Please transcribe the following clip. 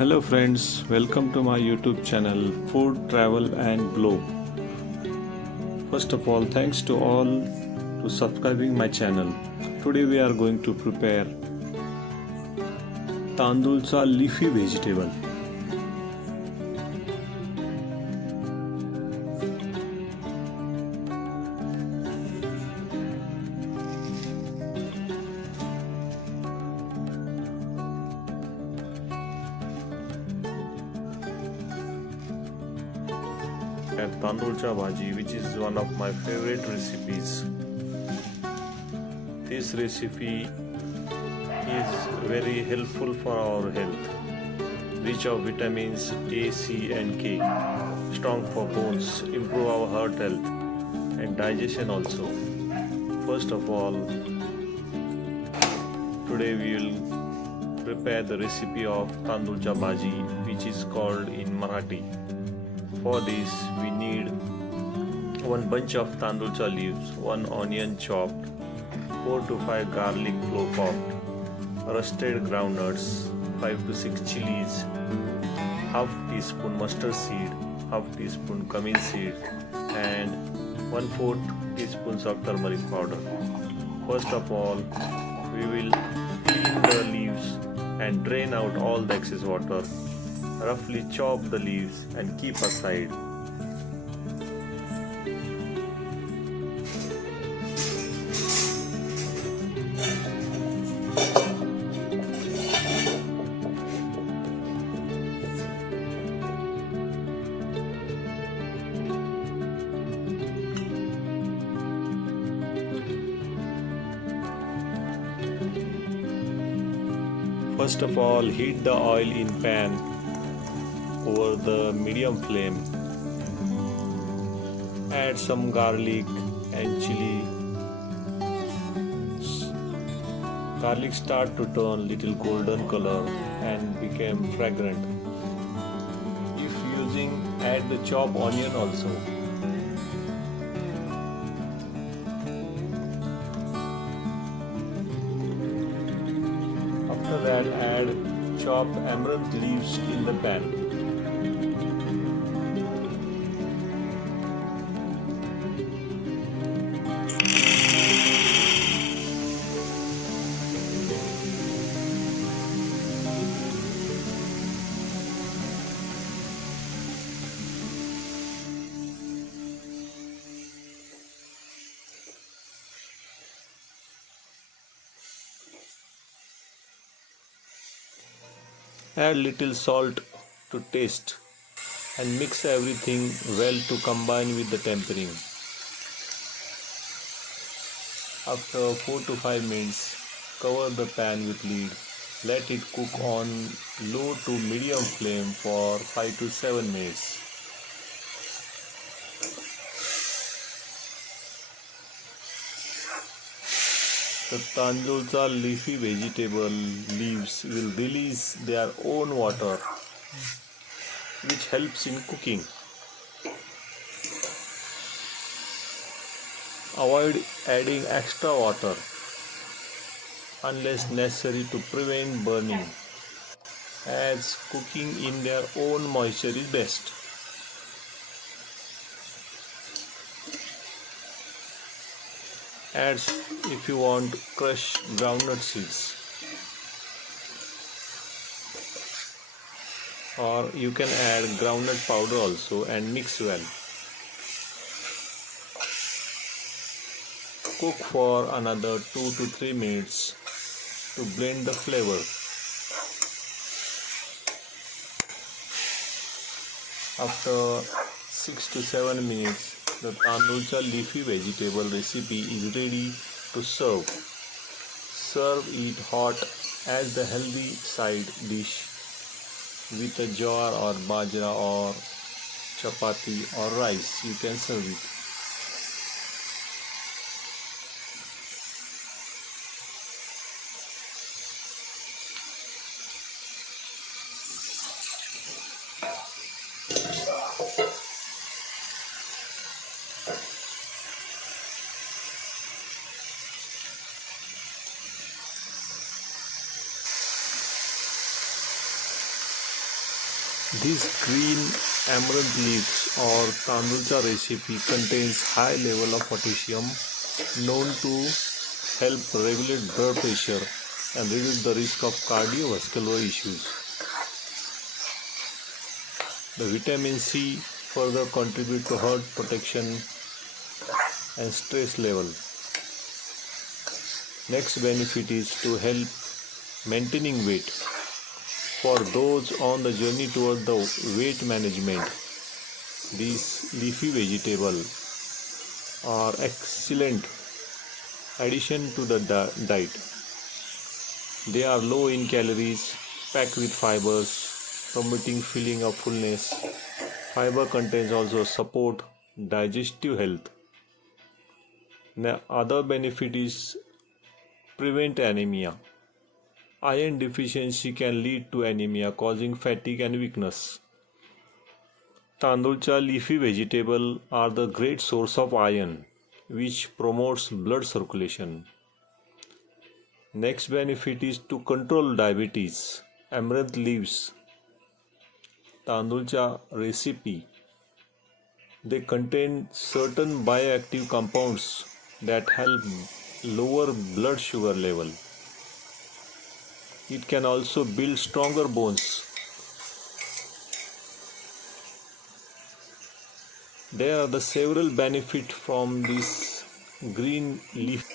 Hello friends, welcome to my YouTube channel Food, Travel and Globe. First of all, thanks to all to subscribing my channel. Today we are going to prepare Tandulja leafy vegetable. And Tandulja Bhaji, which is one of my favorite recipes. This recipe is very helpful for our health, rich of vitamins A, C and K, strong for bones, improve our heart health and digestion also. First of all, today we will prepare the recipe of Tandulja Bhaji, which is called in Marathi. For this, we need one bunch of tandulja leaves, one onion chopped, 4 to 5 garlic clove popped, roasted groundnuts, 5 to 6 chilies, half teaspoon mustard seed, half teaspoon cumin seed, and 1/4 teaspoons of turmeric powder. First of all, we will clean the leaves and drain out all the excess water. Roughly chop the leaves and keep aside. First of all, heat the oil in pan over the medium flame. Add some garlic and chili. Garlic start to turn little golden color and become fragrant. If using, add the chopped onion also. After that, add chopped amaranth leaves in the pan. Add little salt to taste and mix everything well to combine with the tempering. After 4 to 5 minutes, cover the pan with lid. Let it cook on low to medium flame for 5 to 7 minutes. The Tandulja leafy vegetable leaves will release their own water, which helps in cooking. Avoid adding extra water unless necessary to prevent burning, as cooking in their own moisture is best. Add, if you want, crushed groundnut seeds, or you can add groundnut powder also and mix well. Cook for another 2 to 3 minutes to blend the flavor. After 6 to 7 minutes, the Tandulja leafy vegetable recipe is ready to serve. Serve it hot as the healthy side dish with a jar or bajra or chapati or rice. You can serve it. This green amaranth leaves or Tandulja recipe contains high level of potassium known to help regulate blood pressure and reduce the risk of cardiovascular issues. The vitamin C further contribute to heart protection and stress level. Next benefit is to help maintaining weight. For those on the journey toward the weight management, these leafy vegetables are excellent addition to the diet. They are low in calories, packed with fibers, promoting feeling of fullness. Fiber contains also support digestive health. Now, other benefit is prevent anemia. Iron deficiency can lead to anemia, causing fatigue and weakness. Tandulja leafy vegetables are the great source of iron, which promotes blood circulation. Next benefit is to control diabetes. Amaranth leaves, Tandulja recipe. They contain certain bioactive compounds that help lower blood sugar level. It can also build stronger bones. There are the several benefits from this green leaf.